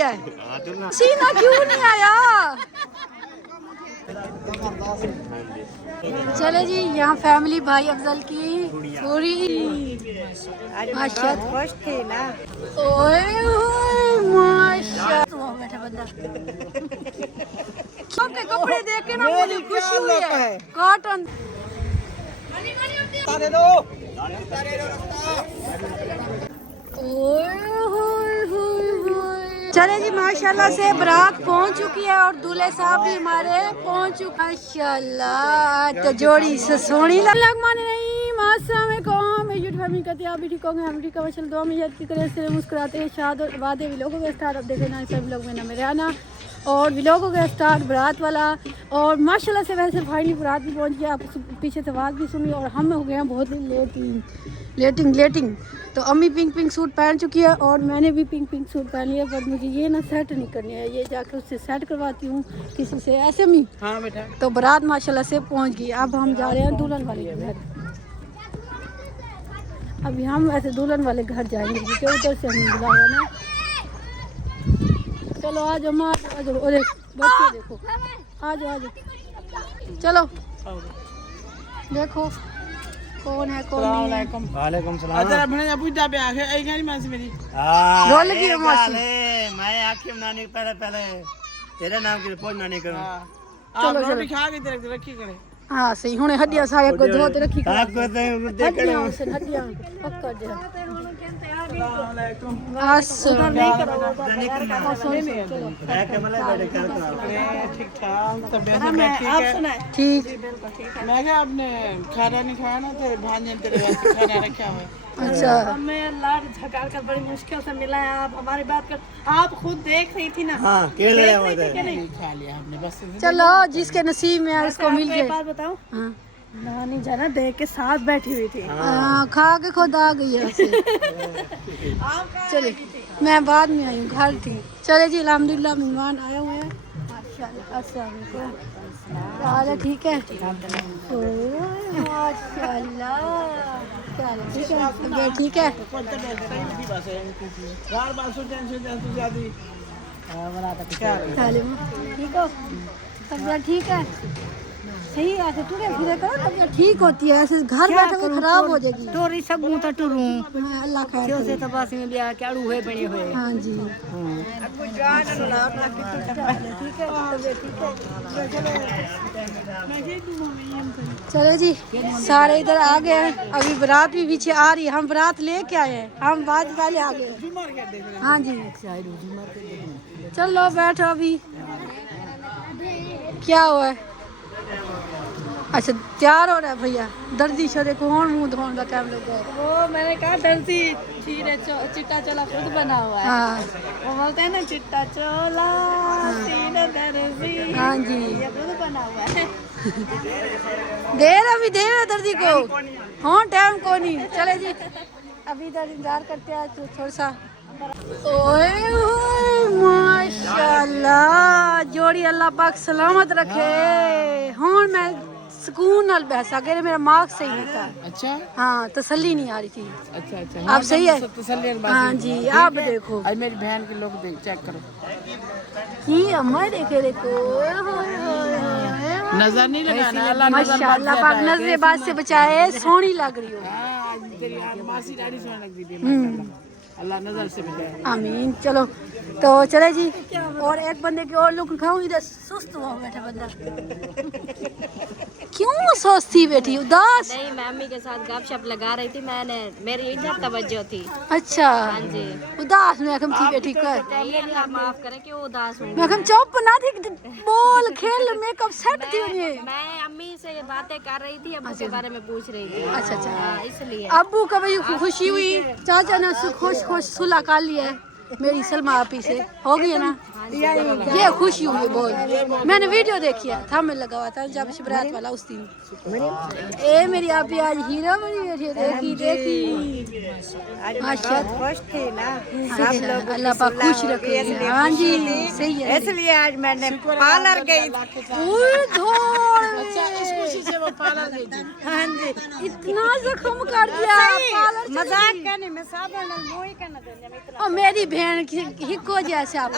गया? सीना क्यों नहीं आया? चले जी, यहाँ फैमिली भाई अफजल की पूरी माशा खुश थे ना। ओए माशा बैठा बंदा के कपड़े देख के ना मुझे खुशी हुई है। कॉटन चले जी, माशाल्लाह से बारात पहुंच चुकी है और दूल्हे साहब भी हमारे पहुंच चुके। माशाल्लाह तो जोड़ी से सोनी लग माने नहीं। मासा में कौन मैं यूट्यूब फैमिली करते हैं, आप भी ठीक होंगे, हम ठीक है माशाल्लाह। दुआ में याद की करें सिरे मुस्कुराते हैं शाद और वादे व्लॉगों का स्टार्ट। अब देखे ना सब लोग में ना मेरे आना और व्लॉगों का स्टार्ट बारात वाला। और माशाल्लाह से वैसे फाइनली बारात भी पहुंच गया। आप पीछे से आवाज़ भी सुनी और हम हो गए हैं बहुत ही लेटिंग। तो अम्मी पिंक सूट पहन चुकी है और मैंने भी पिंक सूट पहन लिया। पर मुझे ये ना सेट नहीं करनी है, ये जाकर उससे सेट करवाती हूँ किसी से ऐसे में। हाँ बेटा। तो बारात माशाल्लाह से पहुंच गई। अब हम जा रहे हैं दुल्हन वाले घर। अभी हम ऐसे दुल्हन वाले घर जाएंगे क्योंकि उधर से हमें बुलाया ना। चलो आज हम और बच्चे देखो, आज चलो देखो कौन है कौन नहीं। वालेकुम सलाम। अदर अपने अबू जा पे आके आई गाड़ी मासी मेरी रोल की मासी मैं आखिर नानी पहले तेरे नाम की पहुंच नानी करूं। चलो रोटी खा के तेरे रखी करे। हाँ सही हुने हड्डियां सारे को धो के रखी ताक को ते देख के हड्डियां पक्का दे। अस्सलाम वालेकुम। अस्सलाम ठीक ठाक तबीयत में ठीक है? ठीक। मैं क्या आपने खाना नहीं खाया ना तो भांजे तेरे वास्ते खाना रखा हुआ है। अच्छा हमें लाड झकार कर बड़ी मुश्किल से मिला है। आप हमारी बात कर, आप खुद देख रही थी ना। हाँ केले नहीं खा लिया हमने बस। चलो जिसके नसीब में है उसको मिल गए। बात बताओ, हाँ नानी जाना देख के साथ बैठी हुई थी। हाँ, खा के खुद आ गई है वैसे। चले मैं बाद में आई हूँ, घर थी। चले जी अल्हम्दुलिल्लाह मेहमान आए हुए हैं माशाल्लाह। अस्सलाम वालेकुम। हाल है ठीक है? ओह माशाल्लाह। क्या हाल है? ठीक है तबीयत ठीक है? ठीक हो? तबीयत ठीक है? सही है, ऐसे टूरे फिरे करो तबीयत ठीक होती है। ऐसे घर बैठे हुए खराब हो जाएगी। टोरी सब मुंह टूरू अल्लाह खैर करे। से तबासी में लिया क्या हुए बने हुए। हाँ जी चले जी, सारे इधर आ गए हैं। अभी बारात भी पीछे आ रही है। हम बारात लेके आए हैं, हम बाद वाले आ गए। हाँ जी चलो बैठो। अभी क्या हुआ है? अच्छा तैयार हो रहा है भैया। दर्जी शोरे को मुंह धोने का टाइम लग गया। वो मैंने कहा दर्जी चिट्टा चोला खुद बना हुआ है। हाँ वो बोलते हैं ना चिट्टा चोला सीना दर्जी। हाँ जी ये खुद बना हुआ है। देर अभी देर है दर्जी को। हाँ टाइम को नहीं। चले जी अभी इधर इंतजार करते हैं थोड़ा सा। ओए होए माशाल्लाह, जोड़ी अल्लाह पाक सलामत रखे। हाँ मैं सुकून नाल बैठा के मेरा मार्क्स सही निकला। अच्छा हाँ तसल्ली नहीं आ रही थी। अच्छा अब सही है? तसल्ली हाँ जी आप देखो। आज मेरी बहन के लोग देख चेक करो। ये अम्मा देखे देखो। नजर नहीं लगाना। अल्लाह माशाल्लाह पाक नजरेबाज से बचाए। सोहनी लग रही हो। तेरी मासी दाढ़ी सोने लग दी थी। अल्लाह नजर से बचाए। आमीन। चलो तो चले जी। और एक बंदे की और लुक खाऊं। इधर सुस्त हुआ बैठा बंदा। क्यों सुस्ती बैठी उदास? नहीं, मैं अम्मी के साथ गपशप लगा रही थी। मेरी इधर तवज्जो थी। अच्छा हाँ जी। उदास में थी बैठी कर। ये अल्लाह माफ करे कि उदास हूँ। मैं चुप ना थी, बोल खेल मेकअप सेट थी उन्हें। मैं अम्मी से बातें कर रही थी, अब्बू के बारे में पूछ रही थी। अच्छा अच्छा हाँ, इसलिए अब्बू का भाई खुशी हुई। चाचा ने खुश सुलह कर लिया है मेरी सलमा आपी से। हो गई है ना? ये खुशी हुई बहुत। मैंने वीडियो देखी है, था मैं लगा हुआ था जब शिवरात वाला उस दिन। ए मेरी आपी आज हीरो बनी बैठी है। देखी माशाल्लाह खुश थे ना सब लोग। अल्लाह पाक खुश रखे। हाँ जी सही है। इसलिए आज मैंने पार्लर गई। इस खुशी से वो पार्लर गई थी। हाँ जी इतना जख्म कर दिया। मजाक कर नहीं मैं साधारण वो ही कहना चाहती हूं इतना ओ मेरी बहन हिको जैसे आप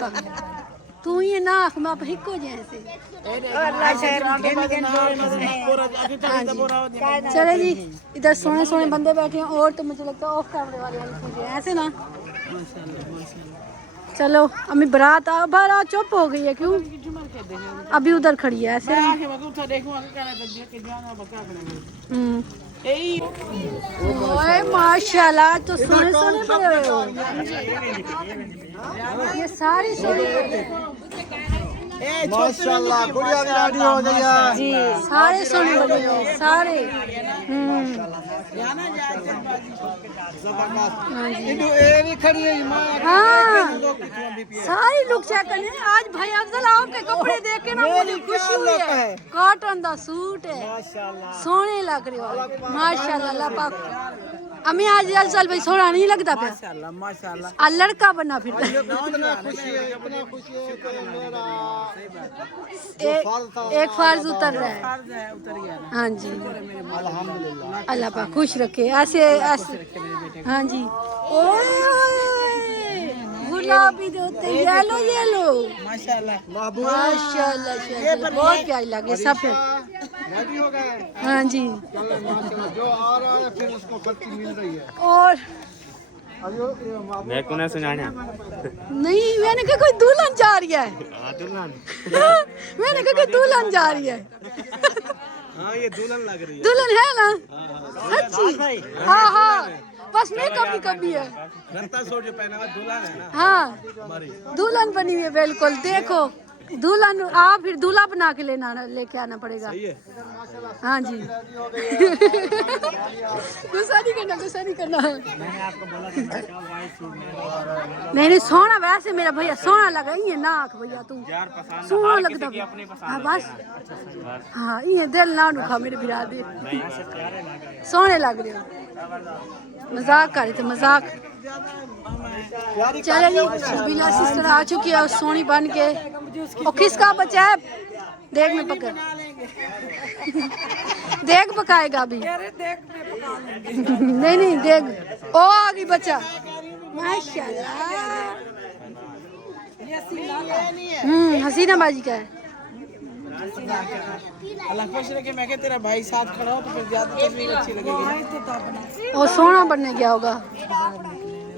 तू ये ना आँख में आप हिको जैसे चले जी इधर सोने सोने बंदे बैठे हैं और तो मुझे लगता है ऑफ कैमरे वाले पूछे ऐसे ना चलो अम्मी बारात बारात चुप हो गई है क्यों अभी उधर खड़ी है ऐसे ओए माशाल्लाह तो सोने सोने बड़े हुए हो ये सारी सोने माशाल्लाह गुड़िया भी रेडी हो गई है जी सारे सोने बड़े हुए सारे इनु ए भी खड़ी है मां हाँ सारी लोग चेक करने आज भाई अफजल आपके कपड़े देख के ना मुझे खुशी हुई है कॉटन दा सूट है सोने लग रहे हो माशाल्लाह अल्लाह पाक अम्मी आज जलसल भाई सोना नहीं लगता पे माशाल्लाह माशाल्लाह आ लड़का बना फिर इतना खुशी है इतना खुशी है कि मेरा एक फर्ज उतर रहा है फर्ज है उतर गया ना हाँ जी अल्हम्दुलिल्लाह अल्लाह पाक खुश रखे ऐसे ऐसे हाँ जी ओए गुलाबी दे होते येलो येलो माशाल्लाह माशाल्लाह माशाल्लाह बहुत प्यारी लगे सफेद रेडी हो गए हाँ जी माशाल्लाह जो आ रहा है फिर उसको गलती मिल रही है और अयो मैं कुना सुनाना नहीं मैंने कहा कोई दुल्हन जा रही है हाँ दुल्हन मैंने कहा कोई दुल्हन जा रही है हाँ ये दुल्हन लग रही दुल्हन है ना सच्ची हाँ हाँ बस मेकअप भी कभी है रत्ता सोट जो पहना हुआ दुल्हन है ना हाँ दुल्हन बनी हुई है बिल्कुल देखो दुल्हन आप फिर दूल्हा बना के लेके आना पड़ेगा हाँ जी गुस्सा नहीं करना नहीं सोना वैसे मेरा भैया सोना लगा ये नाक भैया तू सोना लगता हाँ बस हाँ ये दिल ना दुखा मेरे बिरादे सोने लग रहे हो मजाक कर रहे थे मजाक चले जी बिला सिस्टर आ चुकी है सोनी बन के और किसका बच्चा है देख में पकड़ देख पकाएगा अभी नहीं देख ओ आ गई बच्चा माशाल्लाह हसीना बाजी का है अल्लाह खुश रखे मैं कि तेरा भाई साथ खड़ा हो तो फिर ज्यादा तस्वीर अच्छी लगेगी और सोना बनने गया होगा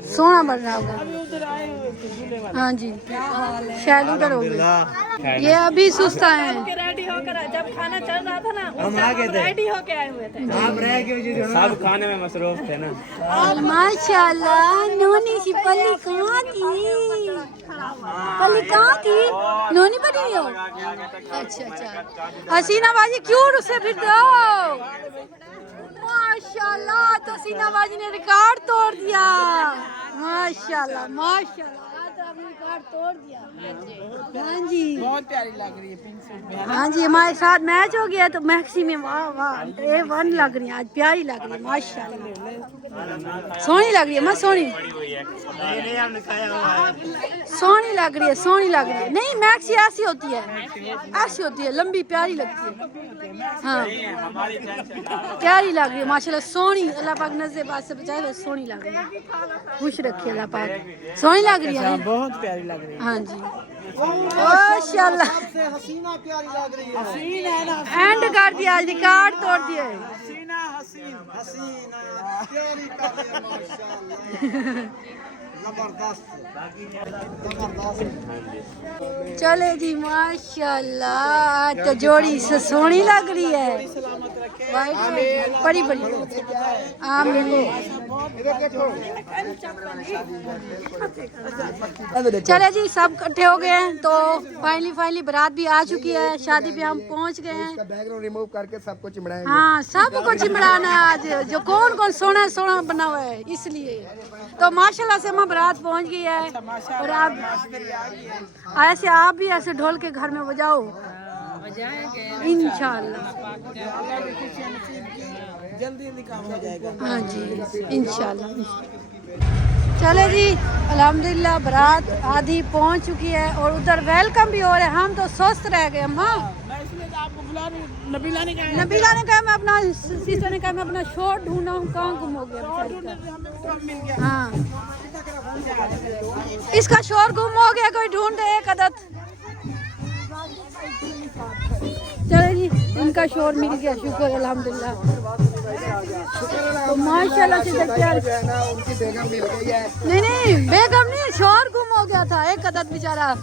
सोना बनना होगा उधर आए हुए थे झूले वाले हाँ जी शायद उधर हो गए ये अभी सुस्ता है रेडी होकर जब खाना चल रहा था ना हम आ गए थे रेडी होके आए हुए थे सब खाने में मसरूफ थे ना माशाल्लाह नोनी सी पल्ली कहाँ थी नोनी बनी हुई हो अच्छा हसीना बाजी क्यों उसे फिर दो माशाल्लाह तो हसीना बाजी ने रिकॉर्ड तोड़ दिया माशाल्लाह आज तो आपने रिकॉर्ड तोड़ दिया हाँ जी बहुत प्यारी लग रही है पिंक सूट में हाँ जी हमारे साथ मैच हो गया तो मैक्सी में वाह A1 लग रही है आज प्यारी लग रही है माशाल्लाह सोनी लग रही है मैं सोनी लग रही है नहीं मैक्सी ऐसी होती है लंबी प्यारी लगती है हाँ प्यारी लग रही है माशाल्लाह सोनी अल्लाह पाक नजर बात से बचाए तो सोनी लग रही है खुश रखिए अल्लाह पाक सोनी लग रही है बहुत प्यारी लग रही है हाँ जी माशाल्लाह सबसे हसीना प्यारी लग रही है हसीन है ना एंड कर दिया आज रिकॉर्ड तोड़ दिया हसीना हसीन हसीना प्यारी कर रही है माशाल्लाह जबरदस्त चले जी माशाल्लाह तो जोड़ी से सोनी लग रही है वाइट बड़ी आमीन चले जी सब इकट्ठे हो गए हैं तो फाइनली बारात भी आ चुकी है शादी पे हम पहुंच गए हैं बैकग्राउंड रिमूव करके सबको चिमड़ाएंगे हाँ सबको चिमड़ाना है आज जो कौन सोना बना हुआ है इसलिए तो माशाल्लाह से हम बारात पहुंच गई है और आप ऐसे आप भी ऐसे ढोल के घर में बजाओ इंशाल्लाह जल्दी काम हो जाएगा हाँ जी इंशाल्लाह चले जी अल्हम्दुलिल्लाह बारात आधी पहुंच चुकी है और उधर वेलकम भी हो रहा है हम तो स्वस्थ रह गए अम्मा मैं इसलिए तो आपको नबीला ने कहा नबीला ने कहा मैं अपना, सिस्टर ने कहा मैं अपना शॉर्ट ढूंढा हूँ, कहाँ गुम हो गया बेचारी का। मिल गया। हाँ इसका शोर गुम हो गया, कोई ढूंढ दे एक अदद। चलो जी इनका शोर मिल गया, शुक्र अल्हम्दुलिल्लाह। तो माशाल्लाह से प्यार उनकी बेगम मिल गई है। नहीं बेगम नहीं, शोर गुम हो गया था एक अदद बेचारा।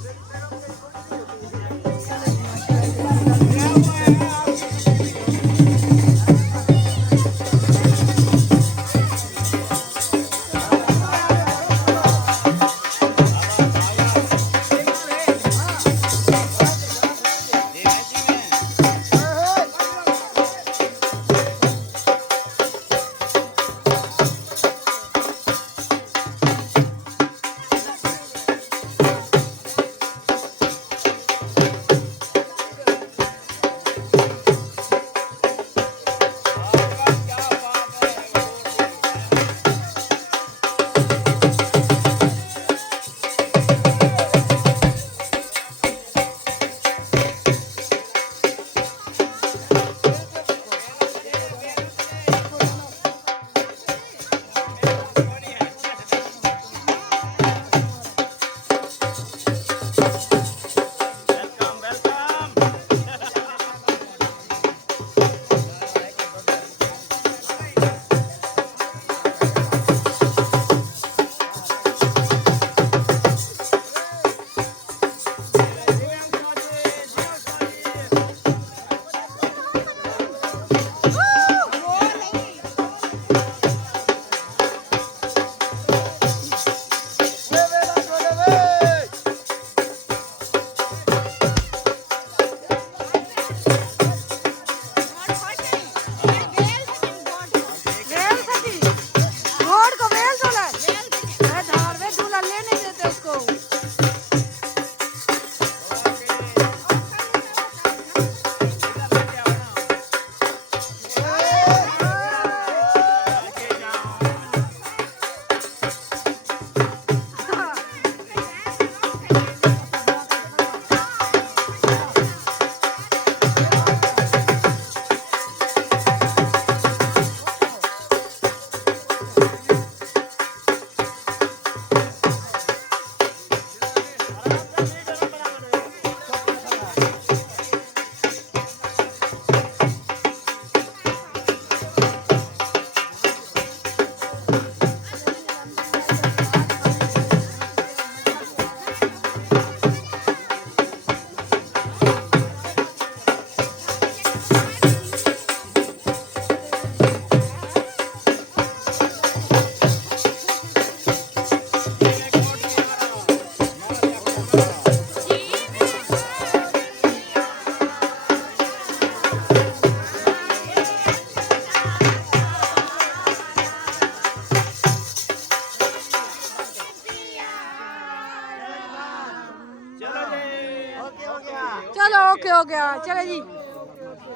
चलो ओके हो गया। चले जी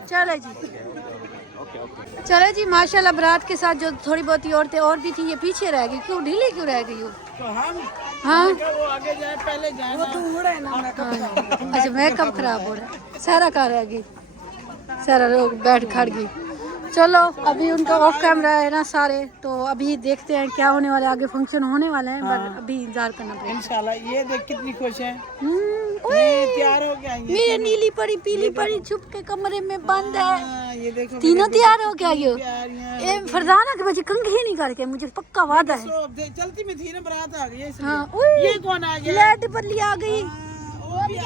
चले जी चले जी। माशाल्लाह बारात के साथ जो थोड़ी बहुत औरतें और भी थी ये पीछे रह गई, क्यों ढीली क्यों रह गई हो? तो हम हाँ वो आगे जाए पहले जाए, वो तो उड़ा है ना मेकअप। अच्छा मेकअप खराब हो रहा है, सारा कहाँ रह गई, सारा लोग बैठ खड़ गई। चलो अभी उनका ऑफ कैमरा है ना सारे, तो अभी देखते हैं क्या होने वाला है, आगे फंक्शन होने वाला है, पर अभी इंतजार करना पड़ेगा इंशाल्लाह। ये देख कितनी खुश है, ये तैयार हो गया। मेरे नीली परी पीली परी छुप के कमरे में बंद है, ये देखो तीनों तैयार हो गया। ये फरजाना के बच्चे कंघी नहीं करके, मुझे पक्का वादा है। चलती में थी ना बारात आ गई। हाँ ये कौन आ गया? लाइट पल्ली आ गई, और भी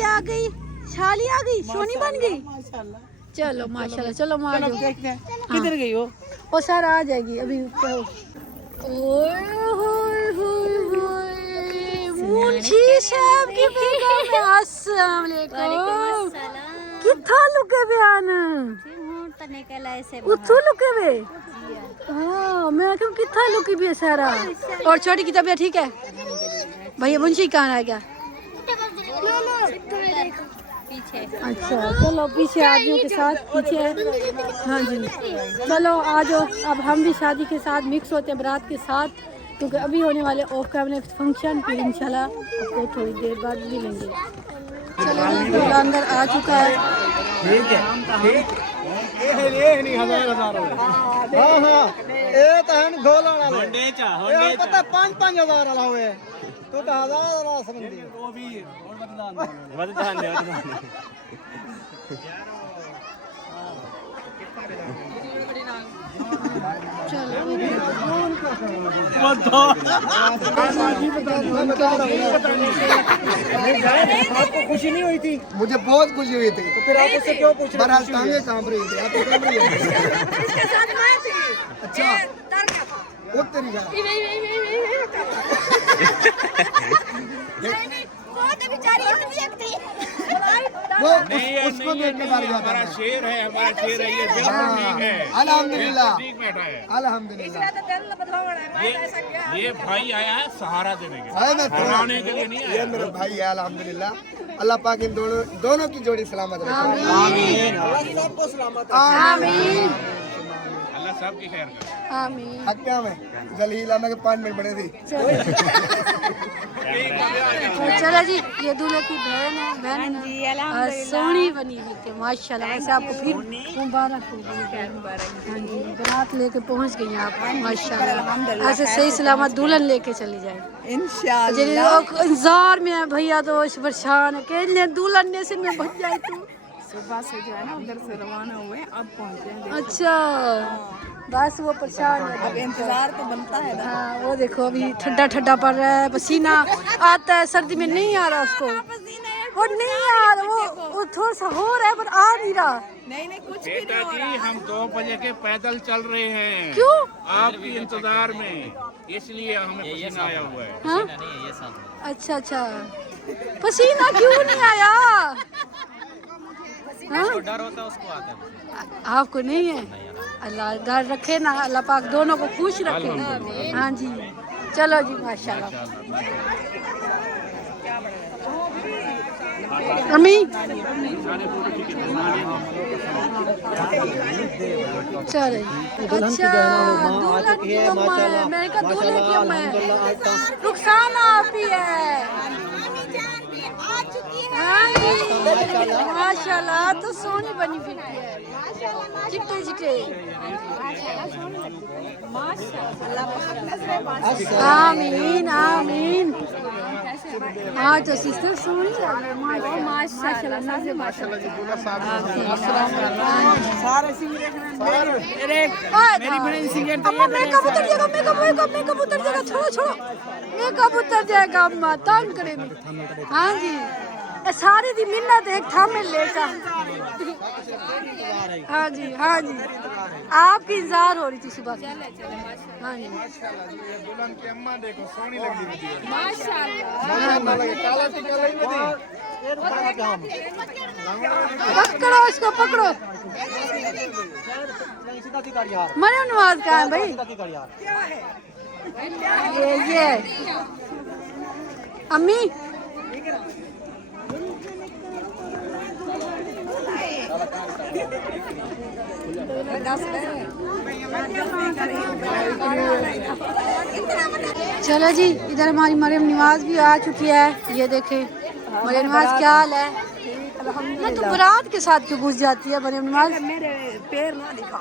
आ गई, छाली आ गई, सोनी बन गई। माशाल्लाह। चलो माशाल्लाह। चलो मार चलो देखते हैं किधर गई हो। वो सारा आ जाएगी अभी। ओए होए होए होए, मुंशी साहब की बेगम है। अस्सलाम वालेकुम। किथा लुके बयान उथू लुके वे। हां मैं क्यों किथा लुकी भी है सारा। और छोटी की तबीयत ठीक है? भैया मुंशी कहाँ रह गया? अच्छा चलो पीछे आदमियों के साथ पीछे है। हाँ जी चलो आ जाओ। अब हम भी शादी के साथ मिक्स होते हैं बारात के साथ, क्योंकि अभी होने वाले ऑफ कैमरे फंक्शन, फिर इंशाल्लाह आपको थोड़ी देर बाद मिलेंगे। चलो जी दूल्हा अंदर आ चुका है। ठीक है ठीक ये नहीं हजार हाँ हाँ ये तो है गोला वाला होंडे चा ये होंडे पता 5,000 वाला हुए तो 1000 वाला समझी वरदान दे चलो आपको खुशी नहीं हुई थी? मुझे बहुत खुशी हुई थी। तो फिर आप उससे क्यों पूछ रहे हैं? टांगे कांप रही थी। आप तो कांप रही थी। इसके साथ मैं थी अच्छा डर गया था वो तरीका वो तो बेचारी इतनी एक थी वो उसको देख के डर जाता है। शेर है हमारा शेर है ये बिल्कुल ठीक है अल्हम्दुलिल्लाह ठीक बैठा है अल्हम्दुलिल्लाह तो दिल बदलाव है मैं ऐसा किया ये भाई आया है सहारा देने के है ना हराने के लिए नहीं ये मेरा भाई है अल्हम्दुलिल्लाह अल्लाह पाक इन दोनों की जोड़ी सलामत रखे आमीन आमीन अल्लाह सबकी खैर करे आमीन। हक क्या में जलील आना के 5 मिनट बने थी तो चलो जी ये दूल्हे की बहन है और सोनी बनी हुई थी माशाल्लाह। वैसे आपको फिर मुबारक हो हाँ जी बारात लेके पहुंच गई आप माशाल्लाह। ऐसे सही सलामत दुल्हन लेके चली जाए इंशाल्लाह। इंतजार में है भैया तो परेशान है कि दुल्हन ने से में बच जाए तू सुबह से जो है ना उधर से रवाना हुए अब पहुंचे हैं। अच्छा बस वो परेशान है। अब इंतजार तो बनता है ना। हाँ वो देखो अभी ठंडा ठंडा पड़ रहा है पसीना आता है सर्दी में नहीं आ रहा उसको वो नहीं आ रहा वो थोड़ा सा हो रहा है पर आ नहीं रहा। नहीं कुछ भी नहीं हो रहा। हम 2 बजे के पैदल चल रहे हैं क्यों आपकी इंतजार में इसलिए हमें पसीना आया हुआ है हाँ? अच्छा अच्छा पसीना क्यों नहीं आया हाँ? डर होता है उसको आता है आपको नहीं है अल्लाह डर रखे ना अल्लाह पाक दोनों को खुश रखे हाँ जी चलो जी माशाल्लाह। अम्मी चलो अच्छा दुल्हन की अम्मा है मैंने कहा दूल्हे की अम्मा है रुखसाना आपी है माशाल्लाह तो सोनी बनी फिरती है चिट्टे चिट्टे आमीन आमीन। हाँ तो सिस्टर सोनी माशाल्लाह सारे सिंगर मेरी बहन सिंगर मेकअप उतर जाएगा मेकअप उतर जाएगा छोड़ो मेकअप उतर जाएगा अम्मा तंग करेंगे हाँ जी सारी दी मिन्नत एक थामे ले जा हाँ जी आपकी इंतजार हो रही थी सुबह से हाँ जी दुल्हन की अम्मा देखो सोनी लग रही थी पकड़ो इसको पकड़ो मरे नवाज का है भाई ये अम्मी चलो जी इधर हमारी मरियम नवाज भी आ चुकी है। ये देखें मरियम नवाज क्या हाल है ना तो बारात के साथ क्यों घुस जाती है मरियम नवाज मेरे पैर ना दिखा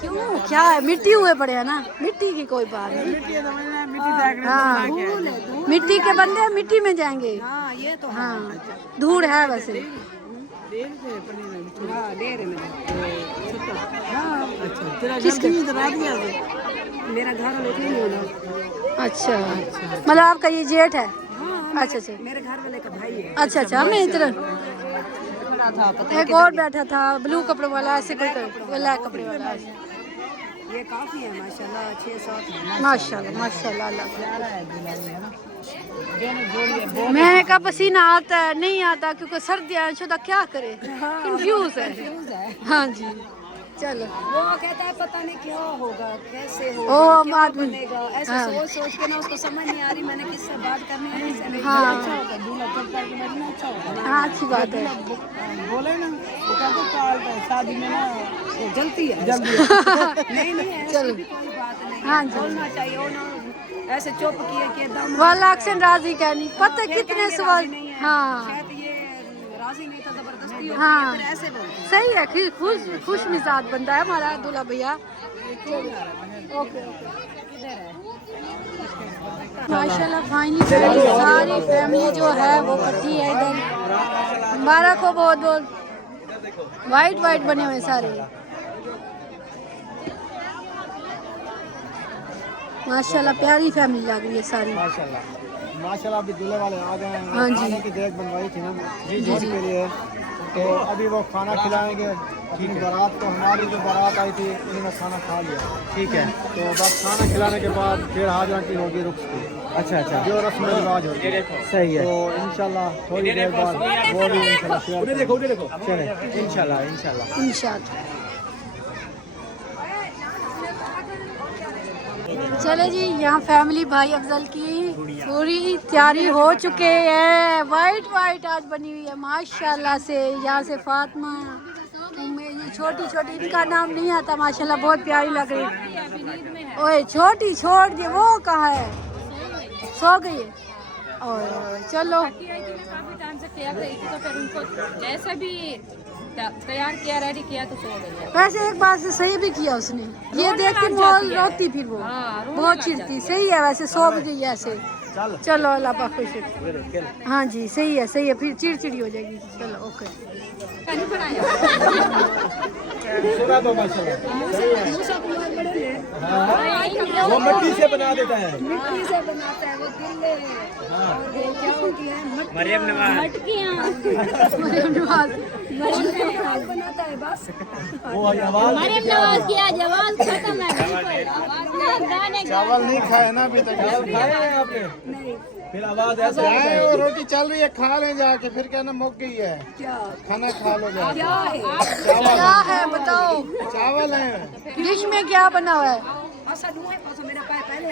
क्यों क्या है मिट्टी हुए पड़े है ना मिट्टी की कोई बात नहीं हाँ मिट्टी के बंदे मिट्टी में जाएंगे हाँ ये तो हाँ धूड़ है वैसे किसकी मेरा घर वाले नहीं होना अच्छा मतलब आपका ये जेठ है अच्छा अच्छा मेरे घर वाले का भाई है अच्छा मैं इधर एक और बैठा था ब्लू कपड़े वाला ऐसे कोई ब्लैक कपड़े वाला ये काफी है माशाल्लाह 6-7 माशाल्लाह अल्लाह मैंने कहा पसीना आता है नहीं आता क्योंकि सर्दियाँ शुदा क्या करे कंफ्यूज है हाँ जी चलो वो कहता है पता नहीं क्या होगा कैसे ओ होगा क्या आदमी बनेगा ऐसे हाँ। सोच के ना उसको समझ नहीं आ रही मैंने किससे बात करनी है किससे नहीं हाँ। अच्छा होगा दूल्हा चलता है कि मरना अच्छा होगा हाँ अच्छी बात है बोले ना वो कहते टालता है शादी में ना वो जलती है जल्दी नहीं ऐसी चलो। भी कोई बात नहीं हाँ जी बोलना चाहिए वो ना ऐसे चुप किए कि दम वाला अक्सर राजी कहनी पता है कितने सवाल नहीं है हाँ शायद ये राजी नहीं था, जबरदस्ती होती है, हाँ फिर ऐसे बोलते हैं। सही है, खुश मिजाज बंदा है हमारा दूल्हा भैया। ओके माशाल्लाह फाइनली सारी फैमिली जो है वो इकट्ठी है इधर। मुबारक हो बहुत बहुत। वाइट बने हुए सारे माशाल्लाह, प्यारी फैमिली लग रही है सारी। माशाल्लाह अभी दूल्हे वाले आ गए हैं। हाँ जी। खाने की देख बनवाई थी ना जी के लिए, तो अभी वो खाना खिलाएंगे अपनी बारात को। हमारी जो बारात आई थी उन्होंने खाना खा लिया। ठीक है, तो बस खाना खिलाने के बाद फिर हाजिरा की होगी रुख की। अच्छा, जो रस्म रिवाज होती है। सही है, तो इंशाल्लाह थोड़ी देर बाद वो भी इंशाल्लाह देखो चले इंशाल्लाह। चले जी, यहाँ फैमिली भाई अफजल की पूरी तैयारी हो चुके हैं। वाइट आज बनी हुई है माशाल्लाह से। यहाँ से फातिमा ये छोटी इनका नाम नहीं आता, माशाल्लाह बहुत प्यारी लग रही है। ओए छोटी छोड़ दी, वो कहाँ है, सो गई है। और चलो काफी टाइम से तैयार रही थी, तो फिर उनको जैसे भी तैयार किया, रेडी किया तो सो गई है। वैसे एक बात से सही भी किया उसने, ये देख के मोल रोती फिर वो बहुत चिढ़ती। सही है, वैसे सो भी गई है ऐसे। चलो अल्लाह पाक खुश रखे। हाँ जी सही है, फिर चिड़चिड़ी हो जाएगी। चलो ओके। तो माशाल्लाह सही है। वो मिट्टी से बना देता है। मिट्टी से बनाता है वो दिल्ले, और वो क्या होती है मरियम नवाज बनाता है बस। वो आवाज किया जवाब खत्म है। चावल नहीं खाए ना अभी तक। खाए हैं आपने? फिर आवाज ऐसे है। वो रोटी चल रही है, खा लें जाके, फिर कहना मुक गई है। क्या खाना खा लो जाके। क्या है बताओ, चावल है। डिश में क्या बना हुआ है? असा दूहे पासों मेरा पाए पहले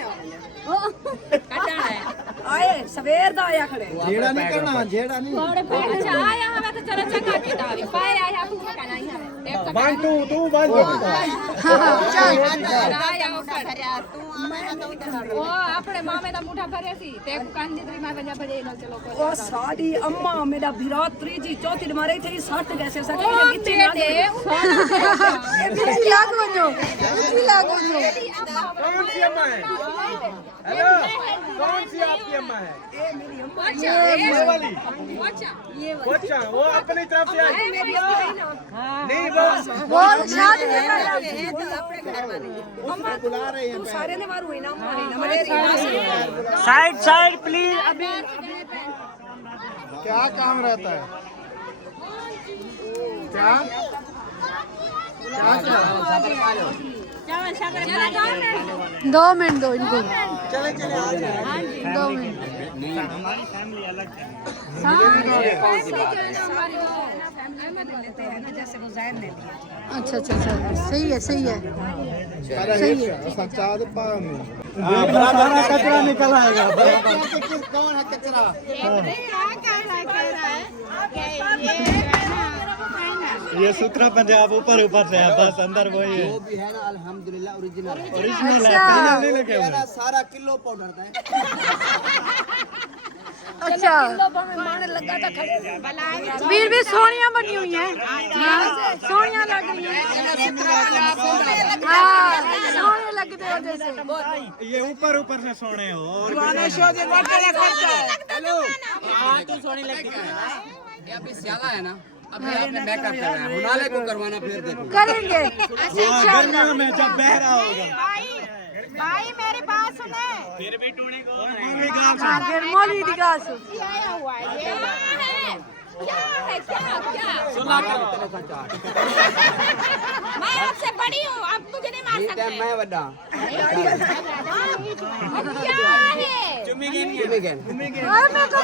आए सवेर दा आया खड़े। झेड़ा नहीं करना, झेड़ा नहीं। अच्छा आया हमें तो चलो चका के दावी पाए आया तू क्या नहीं है बांध तू बांध। आया वो अपने मामे दा मुठा भरे सी ते कांदी मां बजा बजे ना चलो ओ साडी अम्मा मेरा भिरात्री जी चौथी मारे थे 60 जैसे सके कितने ना दे लागो कौन सी अम्मा है? हेलो, कौन सी आपकी अम्मा है? ये वाली। अच्छा, वो अपनी तरफ से आई। नहीं वो शादी बुला रहे हैं। सारे ने मारू है ना हमारे ना मेरे साइड प्लीज। अभी क्या काम रहता है? क्या 2 मिनट दो इनको। चले आ जाए। 2 मिनट। हमारी फैमिली अलग है। जैसे वो जाहिर ने दिया। अच्छा सही है सही है। सच्चा बड़ा कचरा निकल आएगा। कौन है कचरा? ये सूत्रा पंजाब ऊपर से है, बस अंदर वही है। वो भी है ना अल्हम्दुलिल्लाह ओरिजिनल है। ओरिजिनल है, अच्छा। पहले नहीं लगे हुए। सारा किलो पाउडर है। अच्छा वीर भी सोनिया बनी हुई है। सोनिया लग रही है। हाँ सोने लगते हैं जैसे। ये ऊपर से सोने हो। ये अभी स्याला है ना, अभी आपने मेकअप कर रहे हैं, हुनाले को करवाना फिर देखो। करेंगे गर्मियों में जब बहरा होगा। भाई मेरी बात सुने। फिर भी टूने को फिर मौलवी की गास। क्या हुआ ये? क्या? मैं आपसे बड़ी हूँ, आप मुझे नहीं मार सकते। मैं वड्डा। क्या है? चुम्मी गेन। और मैं कब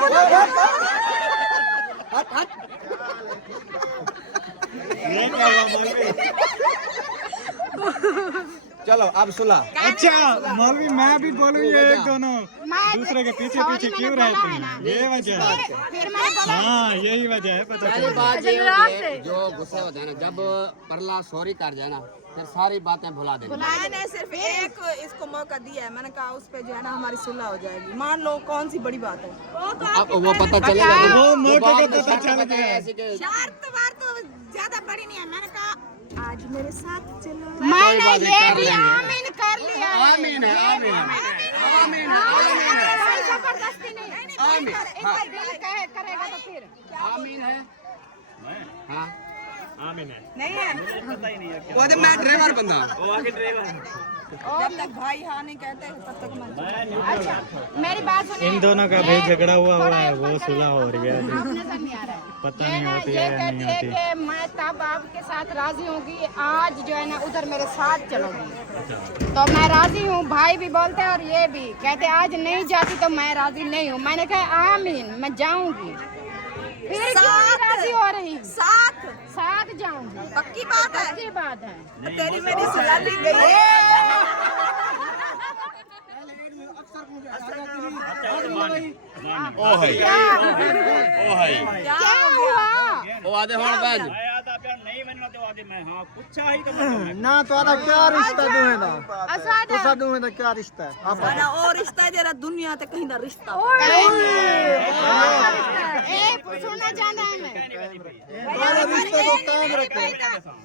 ये क्या हुआ मौलवी? चलो अब सुला। अच्छा मौलवी, मैं भी बोलूँ ये एक दोनों दूसरे के पीछे क्यों रहते हैं? ये वजह है। फिर मैंने बोला हाँ यही वजह है, पता पहली चला। बात ये होती है, जो गुस्से होते हैं ना, जब परला सॉरी कर जाए ना, फिर सारी बातें भुला देनी। मैंने सिर्फ इसको मौका दिया है, मैंने कहा उस पे जो है ना हमारी सुलह हो जाएगी। मान लो कौन सी बड़ी बात है। अब वो पता चलेगा, वो मोटे को पता चल गया। शर्त वार तो ज्यादा बड़ी नहीं है। मैंने कहा आज मेरे साथ चलो। मैंने ये भी आमीन कर लिया। आमीन है, आमीन है, आमीन है, जबरदस्ती नहीं। आमीन, एक बार दिल करेगा तो फिर आमीन है। हाँ नहीं है। वो तो मैं ड्राइवर बंदा। जब तक भाई हाँ नहीं कहते तब तक मत। मेरी बात सुनिए। इन दोनों का भी झगड़ा हुआ है, वो सुलह हो रही है। आपने समझ नहीं आ रहा है। पता ये नहीं ना होती ये है या नहीं कहती है होती। कि मैं तब आपके साथ राजी हूँ कि आज जो है ना उधर मेरे साथ चलोगी, तो मैं राजी हूँ। भाई भी बोलते हैं और ये भी कहते आज नहीं जाती तो मैं राजी नहीं हूँ। मैंने कहा आमीन, मैं जाऊंगी। फिर क्यों नहीं राजी हो रही? साथ जाऊंगी, पक्की बात है। पक्की बात है। तेरी मेरी सुलह ली गई है। क्या हुआ? वो आधे होड़ बंद। ना तो आधा क्या रिश्ता दूँ ना, तो दूँ ना क्या रिश्ता है आप ना और रिश्ता जरा दुनिया ते कहीं ना रिश्ता। सुनना चाहता है मैं। रिश्ते को कायम रखे।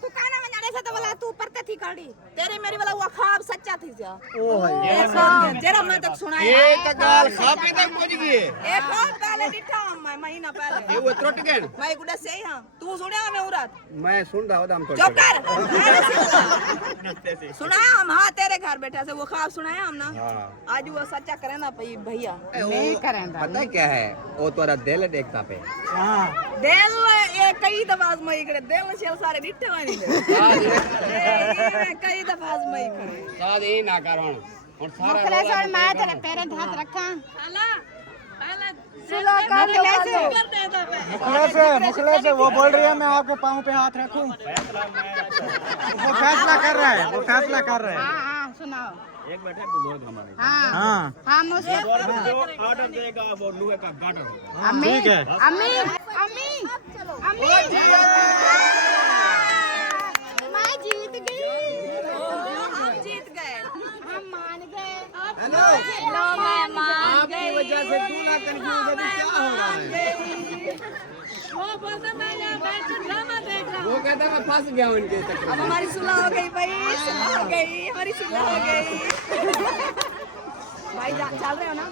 तू काना में जाने से तो बोला तू परते थी गाड़ी तेरी मेरी वाला हुआ ख्वाब सच्चा थी जा। ओ है जरा मैं तक सुनाया। ये तकाल खापे तक पहुंच गई। एक और पहले डिठा मैं महीना पहले ये वो त्रुट गए। मैं गुडा से ही हां तू सुनया मैं उरात मैं सुन रहा हूँ दाम तो। चुप कर। सुनाया हम हाँ तेरे घर बैठा से वो ख्वाब सुनाया हम ना। आज वो सच्चा करे ना भैया नहीं करेंगे। पता क्या है, वो तोरा दिल देखता पे। दिल ये कई दफा मैं इकडे दिल चल सारे डिठे वाली कई दफा मैं करे साथ ही ना करवाना और सारा मुखलेस और मैं तेरे पैरों हाथ रखा। मुखले से वो बोल रही है मैं आपके पाँव पे हाथ रखूं। वो फैसला कर रहा है, वो फैसला कर रहा है। हाँ हाँ सुनाओ। एक बैठे बुजुर्ग हमारे, हाँ हाँ हम उसको जो ऑर्डर देगा वो लोहे का गार्डर होगा। अम्मी ठीक है। अम्मी अम्मी अम्मी मैं जीत गई। हम जीत गए। हम मान गए। लो मैं मान आपकी वजह से दूल्हा कंफ्यूज है। क्या हो रहा है? वो बोलता मैं यहाँ बैठ कर ड्रामा देख रहा हूँ। वो कहता मैं फंस गया हूँ इनके चक्कर अब हमारी सुलह हो गई भाई, सुलह हो गई, हमारी सुलह हो गई। भाई चल रहे हो ना?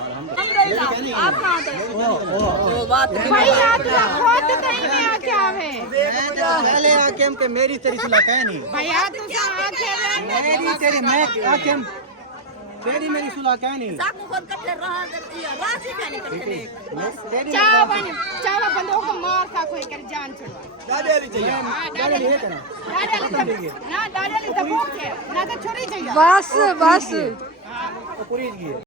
हम गए ना, आप कहाँ थे? वो बात है। भाई आप खुद कहने आके आवे। पहले आकेम के मेरी तेरी सुलह कह नहीं। भैया तू आके मेरी तेरी मैं आकेम तेरी मेरी सुलह कह नहीं। साकू खुद कट्टे रहा करती है, राशि क्या नहीं करते। चावा बंदों को मार का कोई कर जान छुड़वा। दादी चाहिए। दादी है क्या? ना दादा ने तो बोल के ना तो छोड़ी चाहिए। बस बस पूरी